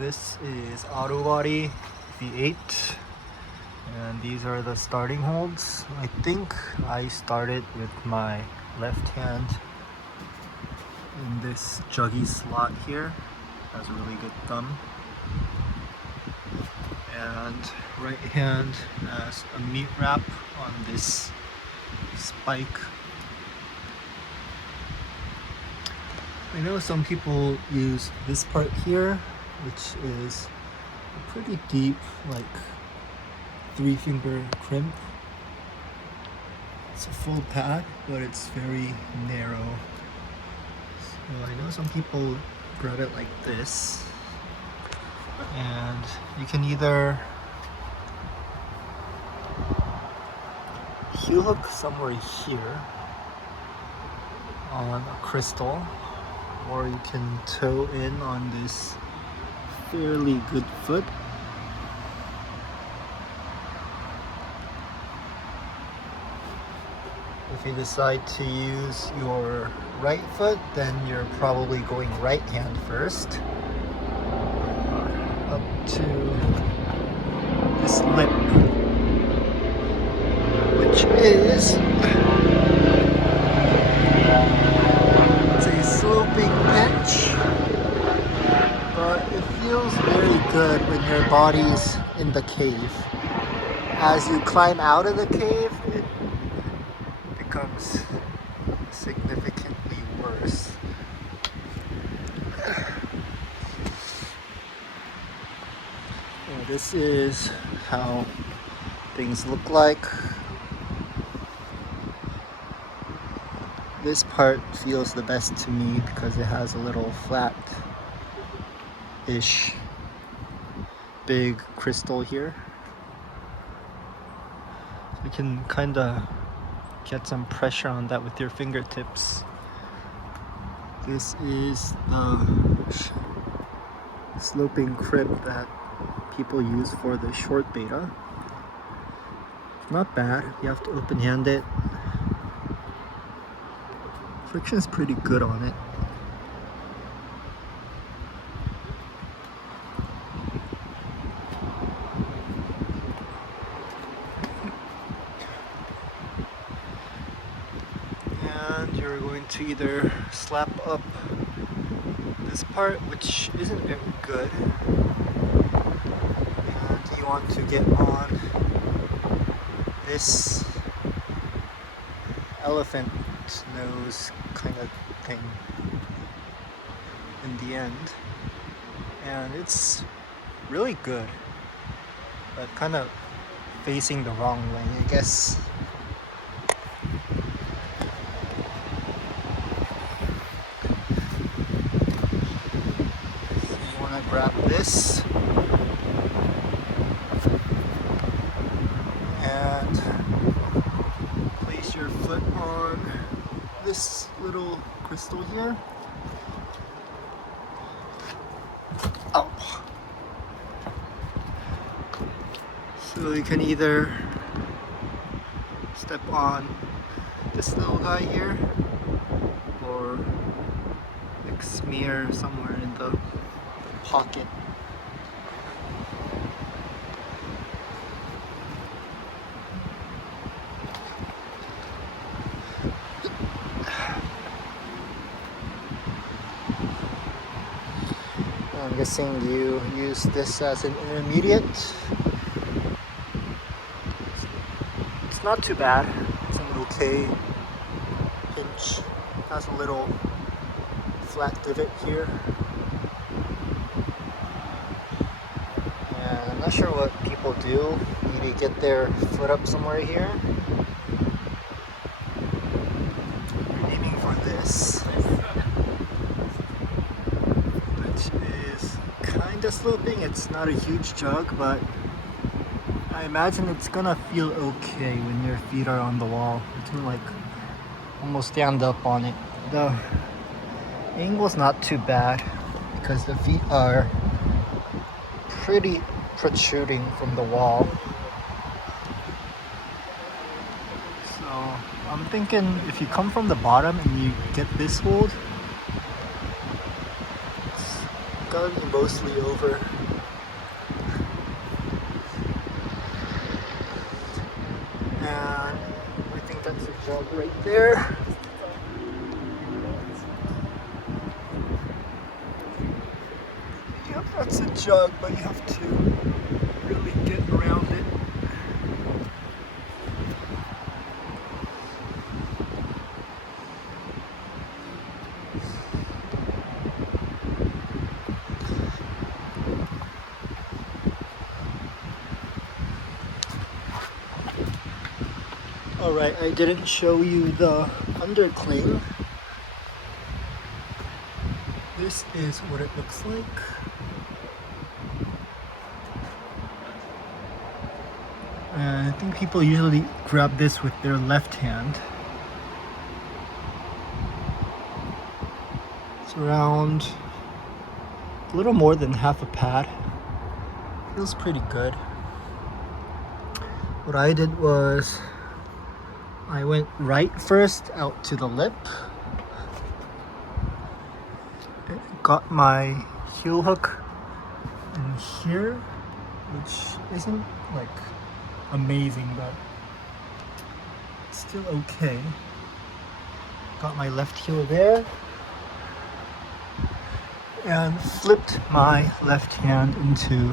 This is Autobody V8 and these are the starting holds. I think I started with my left hand in this juggy slot here. Has a really good thumb. And right hand has a meat wrap on this spike. I know some people use this part here, which is a pretty deep, like 3-finger crimp. It's a full pad, but it's very narrow. So I know some people grab it like this, and you can either heel hook somewhere here on a crystal, or you can toe in on this fairly good foot. If you decide to use your right foot, then you're probably going right hand first. Up to this lip, which is a sloping pinch, but it feels very good when your body's in the cave. As you climb out of the cave, it becomes significantly worse. This is how things look like. This part feels the best to me because it has a little flat-ish big crystal here. So you can kind of get some pressure on that with your fingertips. This is the sloping crimp that people use for the short beta. Not bad. You have to open hand it. Friction is pretty good on it. And you're going to either slap up this part, which isn't very good, and you want to get on this elephant nose kind of thing in the end, and it's really good, but kind of facing the wrong way, I guess. So you want to grab this and place your foot on this little crystal here. Oh. So you can either step on this little guy here, or like smear somewhere in the pocket. I'm guessing you use this as an intermediate. It's not too bad. It's an okay pinch. Has a little flat divot here. And I'm not sure what people do. Maybe get their foot up somewhere here. You're aiming for this, kind of sloping. It's not a huge jug, but I imagine it's gonna feel okay when your feet are on the wall. You can like almost stand up on it. The angle's not too bad because the feet are pretty protruding from the wall. So I'm thinking if you come from the bottom and you get this hold, gotta be mostly over. And I think that's a jug right there. Yep, that's a jug, but you have to really get around it. Alright, I didn't show you the undercling. This is what it looks like. And I think people usually grab this with their left hand. It's around a little more than half a pad. Feels pretty good. What I did was I went right first out to the lip. Got my heel hook in here, which isn't like amazing, but still okay. Got my left heel there and flipped my left hand into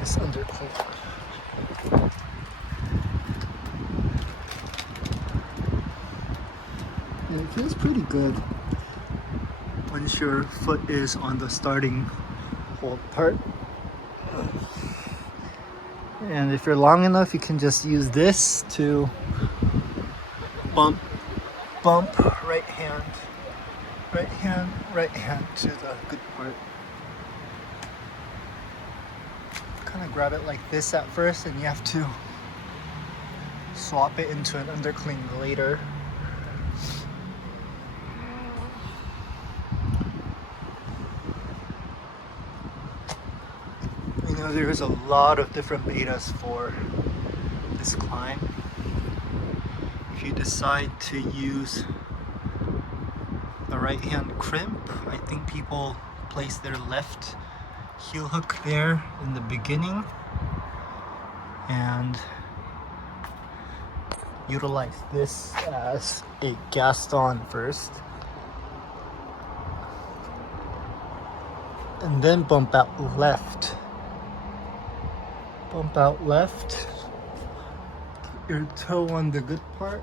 this undercling. And it feels pretty good once your foot is on the starting hold part. And if you're long enough, you can just use this to bump right hand to the good part. Kind of grab it like this at first, and you have to swap it into an undercling later. You know, there's a lot of different betas for this climb. If you decide to use the right hand crimp, I think people place their left heel hook there in the beginning and utilize this as a Gaston first, and then bump out left. Bump out left, get your toe on the good part.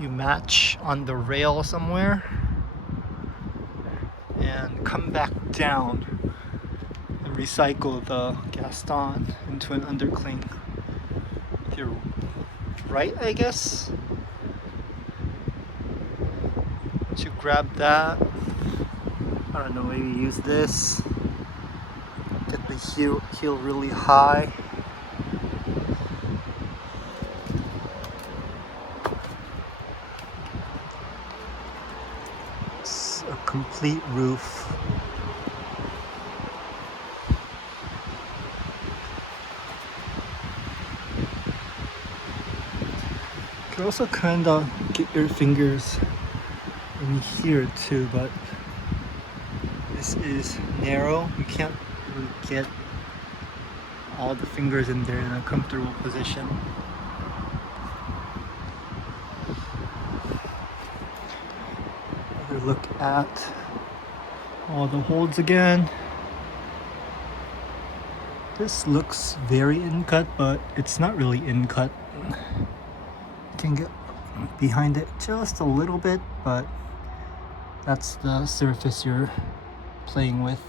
You match on the rail somewhere and come back down and recycle the Gaston into an undercling with your right, I guess. Once you grab that, I don't know, maybe use this. Get the heel really high. It's a complete roof. You can also kind of get your fingers in here too, but this is narrow. You can't really get all the fingers in there in a comfortable position. Another look at all the holds again. This looks very in-cut, but it's not really in-cut. You can get behind it just a little bit, but that's the surface you're playing with.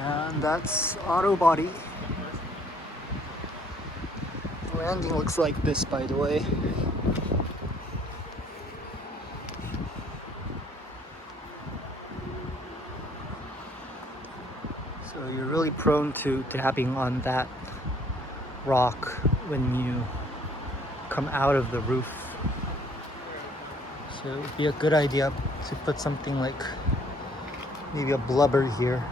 And that's Autobody. The landing looks like this, by the way. So you're really prone to tapping on that rock when you come out of the roof. So it would be a good idea to put something like maybe a blubber here.